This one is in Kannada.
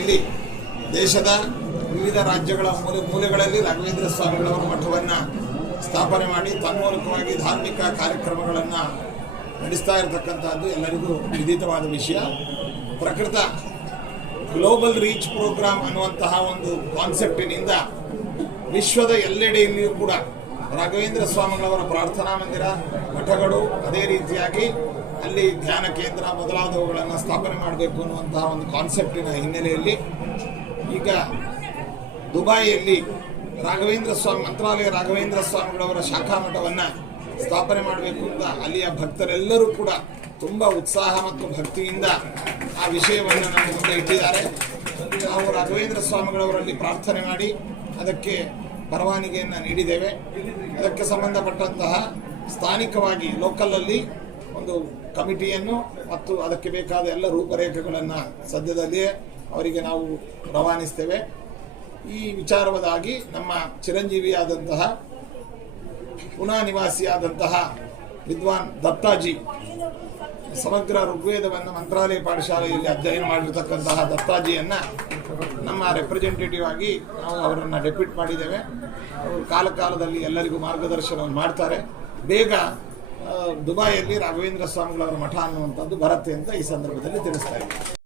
ಇಲ್ಲಿ ದೇಶದ ವಿವಿಧ ರಾಜ್ಯಗಳ ಮೂಲೆಗಳಲ್ಲಿ ರಾಘವೇಂದ್ರ ಸ್ವಾಮಿಗಳವರ ಮಠವನ್ನು ಸ್ಥಾಪನೆ ಮಾಡಿ ತನ್ಮೂಲಕವಾಗಿ ಧಾರ್ಮಿಕ ಕಾರ್ಯಕ್ರಮಗಳನ್ನು ನಡೆಸ್ತಾ ಇರತಕ್ಕಂಥದ್ದು ಎಲ್ಲರಿಗೂ ವಿದಿತವಾದ ವಿಷಯ. ಪ್ರಕೃತ ಗ್ಲೋಬಲ್ ರೀಚ್ ಪ್ರೋಗ್ರಾಮ್ ಅನ್ನುವಂತಹ ಒಂದು ಕಾನ್ಸೆಪ್ಟಿನಿಂದ ವಿಶ್ವದ ಎಲ್ಲೆಡೆಯಲ್ಲಿಯೂ ಕೂಡ ರಾಘವೇಂದ್ರ ಸ್ವಾಮಿಗಳವರ ಪ್ರಾರ್ಥನಾ ಮಂದಿರ, ಮಠಗಳು, ಅದೇ ರೀತಿಯಾಗಿ ಅಲ್ಲಿ ಧ್ಯಾನ ಕೇಂದ್ರ ಮೊದಲಾದವುಗಳನ್ನು ಸ್ಥಾಪನೆ ಮಾಡಬೇಕು ಅನ್ನುವಂತಹ ಒಂದು ಕಾನ್ಸೆಪ್ಟಿನ ಹಿನ್ನೆಲೆಯಲ್ಲಿ ಈಗ ದುಬೈಯಲ್ಲಿ ಮಂತ್ರಾಲಯ ರಾಘವೇಂದ್ರ ಸ್ವಾಮಿಗಳವರ ಶಾಖಾ ಮಠವನ್ನು ಸ್ಥಾಪನೆ ಮಾಡಬೇಕು ಅಂತ ಅಲ್ಲಿಯ ಭಕ್ತರೆಲ್ಲರೂ ಕೂಡ ತುಂಬ ಉತ್ಸಾಹ ಮತ್ತು ಭಕ್ತಿಯಿಂದ ಆ ವಿಷಯವನ್ನು ನಮ್ಮ ಮುಂದೆ ಇಟ್ಟಿದ್ದಾರೆ. ನಾವು ರಾಘವೇಂದ್ರ ಸ್ವಾಮಿಗಳವರಲ್ಲಿ ಪ್ರಾರ್ಥನೆ ಮಾಡಿ ಅದಕ್ಕೆ ಪರವಾನಗಿಯನ್ನು ನೀಡಿದ್ದೇವೆ. ಅದಕ್ಕೆ ಸಂಬಂಧಪಟ್ಟಂತಹ ಸ್ಥಾನಿಕವಾಗಿ ಲೋಕಲಲ್ಲಿ ಒಂದು ಕಮಿಟಿಯನ್ನು ಮತ್ತು ಅದಕ್ಕೆ ಬೇಕಾದ ಎಲ್ಲ ರೂಪರೇಖೆಗಳನ್ನು ಸದ್ಯದಲ್ಲಿಯೇ ಅವರಿಗೆ ನಾವು ರವಾನಿಸ್ತೇವೆ. ಈ ವಿಚಾರವಾದಾಗಿ ನಮ್ಮ ಚಿರಂಜೀವಿಯಾದಂತಹ ಪುನಾ ನಿವಾಸಿಯಾದಂತಹ ವಿದ್ವಾನ್ ದತ್ತಾಜಿ ಸಮಗ್ರ ಋಗ್ವೇದವನ್ನು ಮಂತ್ರಾಲಯ ಪಾಠಶಾಲೆಯಲ್ಲಿ ಅಧ್ಯಯನ ಮಾಡಿರ್ತಕ್ಕಂತಹ ದತ್ತಾಜಿಯನ್ನು ನಮ್ಮ ರೆಪ್ರೆಸೆಂಟೇಟಿವ್ ಆಗಿ ನಾವು ಅವರನ್ನು ಡೆಪ್ಯೂಟ್ ಮಾಡಿದ್ದೇವೆ. ಅವರು ಕಾಲದಲ್ಲಿ ಎಲ್ಲರಿಗೂ ಮಾರ್ಗದರ್ಶನವನ್ನು ಮಾಡ್ತಾರೆ. ಬೇಗ ದುಬೈಯಲ್ಲಿ ರಾಘವೇಂದ್ರ ಸ್ವಾಮಿಗಳವರ ಮಠ ಅನ್ನುವಂಥದ್ದು ಬರುತ್ತೆ ಅಂತ ಈ ಸಂದರ್ಭದಲ್ಲಿ ತಿಳಿಸ್ತಾ ಇದ್ದೀವಿ.